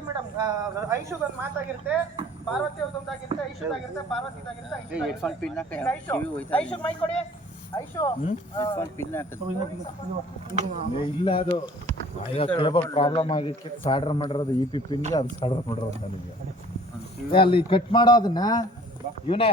Parvati madam ಐಶುದೊಂದು ಮಾತಾಗಿರುತ್ತೆ. ಪಾರ್ವತಿ ಅವ್ರದ್ದೊಂದಾಗಿರುತ್ತೆ ಐಶುದಾಗಿರುತ್ತೆ ಪಾರ್ವತಿದಾಗಿರುತ್ತೆ ಪಾರ್ವತಿ ಹೆಡ್ಫೋನ್ ಪಿನ್ ಐಶು ಐಶು ಮೈ ಕೊಡಿ. ಐಶು ಹೆಡ್ಫೋನ್ ಪಿನ್ ಇಲ್ಲ ಅದು. ಅಯ್ಯೋ ಕೇಬಲ್ ಪ್ರಾಬ್ಲಮ್ ಆಗಿಕ್ಕೆ ಸಾರ್ಡರ್ ಮಾಡಿರೋದು ಇ ಪಿ ಪಿನ್ಗೆ ಅದು ಸಾರ್ಡರ್ ಮಾಡಿರೋದು ನನಗೆ ಅಲ್ಲಿ ಕಟ್ ಮಾಡೋ ಅದನ್ನ? ಇವನೇ?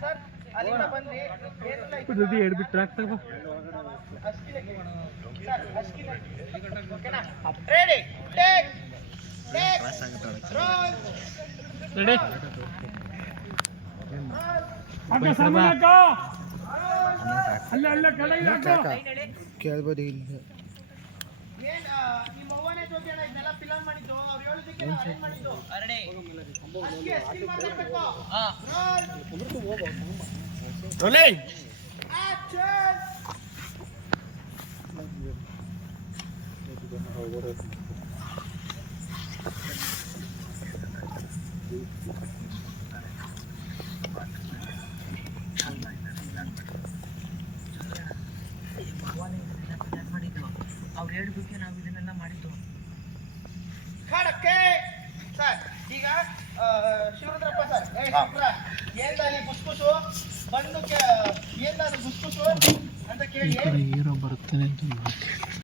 ಸರ್? ಅಲ್ಲಿಂದ ಬಂದ್ರಿ ಏನಿಲ್ಲ ಇದು ಅಷ್ಟಿದೆ. ಸರ್, ಅಷ್ಟಿದೆ. ಓಕೆನಾ ರೆಡಿ ಟೇಕ್ ಟೇಕ್ ರೋಲ್ ಕೇಳ್ಬೋದು ಇಲ್ಲ. ಏನ್ ನಿಮ್ಮ ಅವ್ವನೇ ಆಕ್ಷನ್ ಅವ್ರು ಹೇಳ್ಬಿಟ್ಟು ನಾವು ಇದನ್ನೆಲ್ಲ ಮಾಡಿದ್ದು. ಸರ್ ಈಗ ಶಿವರುದ್ರಪ್ಪ ಸರ್ ಏ ಶಿವರ ಏನ್ದ ಅಲ್ಲಿ ಗುಸ್ಗುಸು ಬಂದು ಏನ್ದ ಅದು ಗುಸ್ಗುಸು ಅಂತ ಕೇಳಿ?